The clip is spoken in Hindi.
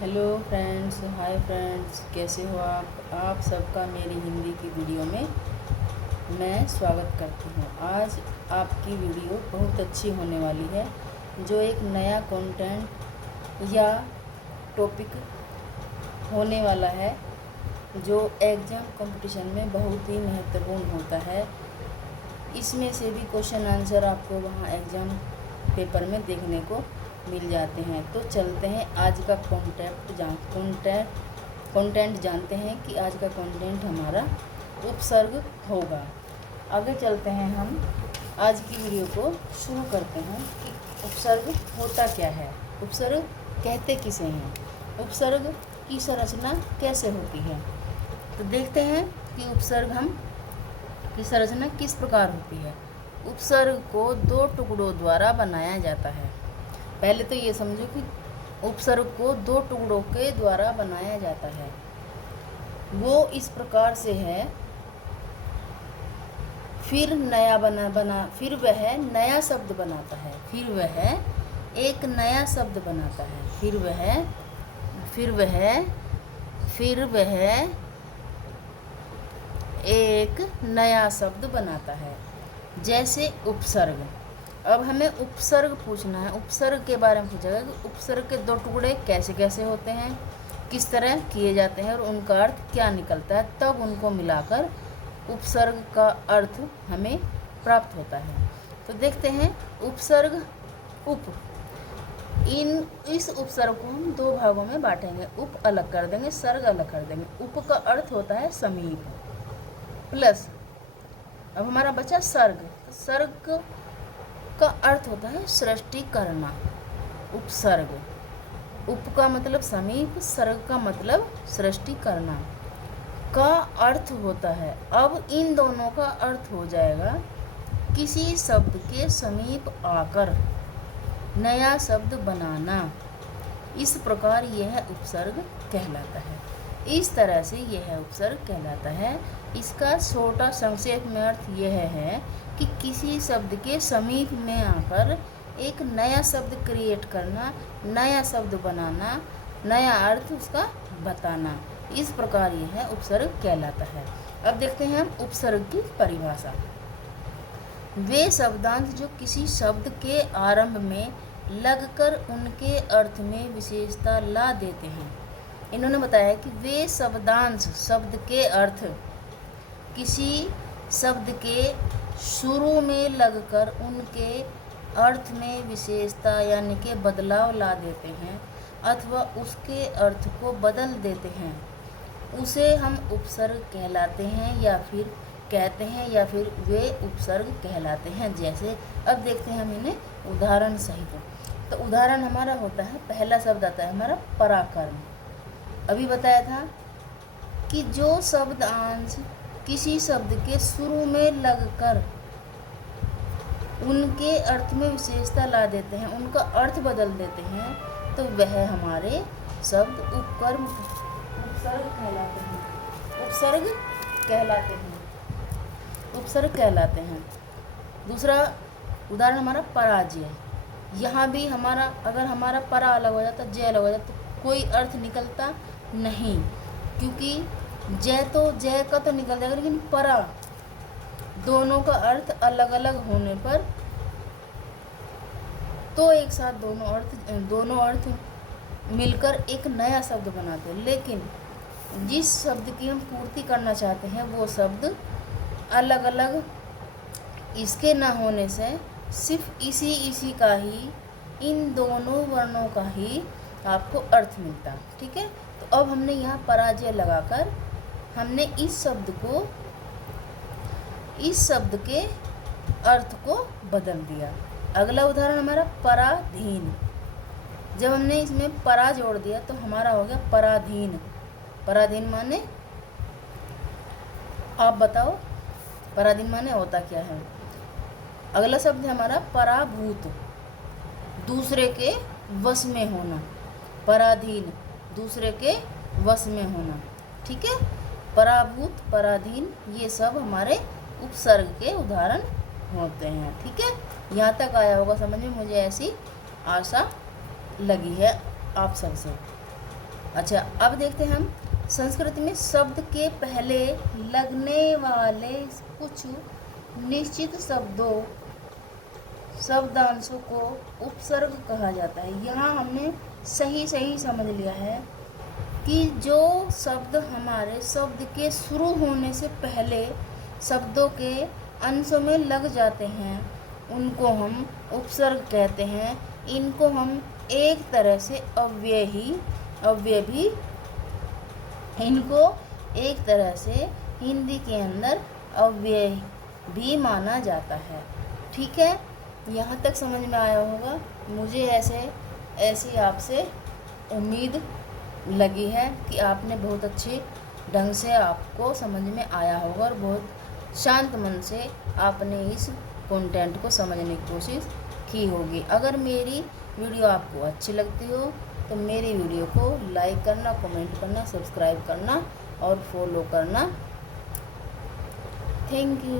हेलो फ्रेंड्स, हाय फ्रेंड्स, कैसे हो आप सबका मेरी हिंदी की वीडियो में मैं स्वागत करती हूँ। आज आपकी वीडियो बहुत अच्छी होने वाली है, जो एक नया कंटेंट या टॉपिक होने वाला है, जो एग्ज़ाम कंपटीशन में बहुत ही महत्वपूर्ण होता है। इसमें से भी क्वेश्चन आंसर आपको वहाँ एग्ज़ाम पेपर में देखने को मिल जाते हैं। तो चलते हैं आज का कंटेंट जानते हैं कि आज का कंटेंट हमारा उपसर्ग होगा। आगे चलते हैं, हम आज की वीडियो को शुरू करते हैं कि उपसर्ग होता क्या है, उपसर्ग कहते किसे हैं, उपसर्ग की संरचना कैसे होती है। तो देखते हैं कि उपसर्ग की संरचना किस प्रकार होती है। उपसर्ग को दो टुकड़ों द्वारा बनाया जाता है। पहले तो ये समझो कि उपसर्ग को दो टुकड़ों के द्वारा बनाया जाता है। वो इस प्रकार से है, फिर वह नया शब्द बनाता है, फिर वह एक नया शब्द बनाता है, फिर वह एक नया शब्द बनाता है, जैसे उपसर्ग। अब हमें उपसर्ग पूछना है, उपसर्ग के बारे में पूछा गया कि उपसर्ग के दो टुकड़े कैसे कैसे होते हैं, किस तरह किए जाते हैं और उनका अर्थ क्या निकलता है, तब उनको मिलाकर उपसर्ग का अर्थ हमें प्राप्त होता है। तो देखते हैं उपसर्ग इस उपसर्ग को हम दो भागों में बांटेंगे। उप अलग कर देंगे, सर्ग अलग कर देंगे। उप का अर्थ होता है समीप, प्लस अब हमारा बचा सर्ग। तो सर्ग का अर्थ होता है सृष्टि करना। उपसर्ग, उप का मतलब समीप, सर्ग का मतलब सृष्टि करना का अर्थ होता है। अब इन दोनों का अर्थ हो जाएगा किसी शब्द के समीप आकर नया शब्द बनाना। इस प्रकार यह उपसर्ग कहलाता है। इस तरह से यह उपसर्ग कहलाता है। इसका छोटा संक्षेप में अर्थ यह है कि किसी शब्द के समीप में आकर एक नया शब्द क्रिएट करना, नया शब्द बनाना, नया अर्थ उसका बताना। इस प्रकार यह उपसर्ग कहलाता है। अब देखते हैं हम उपसर्ग की परिभाषा। वे शब्दांश जो किसी शब्द के आरंभ में लगकर उनके अर्थ में विशेषता ला देते हैं। इन्होंने बताया है कि वे शब्दांश शब्द के अर्थ किसी शब्द के शुरू में लगकर उनके अर्थ में विशेषता यानी कि बदलाव ला देते हैं अथवा उसके अर्थ को बदल देते हैं, उसे हम उपसर्ग कहलाते हैं या फिर कहते हैं या फिर वे उपसर्ग कहलाते हैं। जैसे अब देखते हैं हम इन्हें उदाहरण सहित। तो उदाहरण हमारा होता है, पहला शब्द आता है हमारा पराक्रम। अभी बताया था कि जो शब्दांश किसी शब्द के शुरू में लगकर उनके अर्थ में विशेषता ला देते हैं, उनका अर्थ बदल देते हैं, तो वह हमारे शब्द उपसर्ग कहलाते हैं। दूसरा उदाहरण हमारा पराजय। यहाँ भी हमारा अगर हमारा परा अलग हो जाता, जय अलग हो जाता, तो कोई अर्थ निकलता नहीं, क्योंकि जय का तो निकल जाएगा, लेकिन परा दोनों का अर्थ अलग अलग होने पर तो एक साथ दोनों अर्थ मिलकर एक नया शब्द बनाते हैं। लेकिन जिस शब्द की हम पूर्ति करना चाहते हैं वो शब्द अलग अलग इसके ना होने से सिर्फ इसी का ही, इन दोनों वर्णों का ही आपको अर्थ मिलता। ठीक है, तो अब हमने यहाँ पराजय लगाकर हमने इस शब्द के अर्थ को बदल दिया। अगला उदाहरण हमारा पराधीन। जब हमने इसमें परा जोड़ दिया तो हमारा हो गया पराधीन। पराधीन माने, आप बताओ पराधीन माने होता क्या है। अगला शब्द है हमारा पराभूत, दूसरे के वश में होना। पराधीन, दूसरे के वश में होना। ठीक है, पराभूत, पराधीन, ये सब हमारे उपसर्ग के उदाहरण होते हैं। ठीक है, यहाँ तक आया होगा समझ में, मुझे ऐसी आशा लगी है आप सबसे। अच्छा, अब देखते हैं हम संस्कृत में शब्द के पहले लगने वाले कुछ निश्चित शब्दांशों को उपसर्ग कहा जाता है। यहाँ हमने सही समझ लिया है कि जो शब्द हमारे शब्द के शुरू होने से पहले शब्दों के अंशों में लग जाते हैं उनको हम उपसर्ग कहते हैं। इनको हम एक तरह से अव्यय भी इनको एक तरह से हिंदी के अंदर अव्यय भी माना जाता है। ठीक है, यहाँ तक समझ में आया होगा। मुझे ऐसी आपसे उम्मीद लगी है कि आपने बहुत अच्छे ढंग से आपको समझ में आया होगा और बहुत शांत मन से आपने इस कंटेंट को समझने की कोशिश की होगी। अगर मेरी वीडियो आपको अच्छी लगती हो तो मेरी वीडियो को लाइक करना, कमेंट करना, सब्सक्राइब करना और फॉलो करना। Thank you.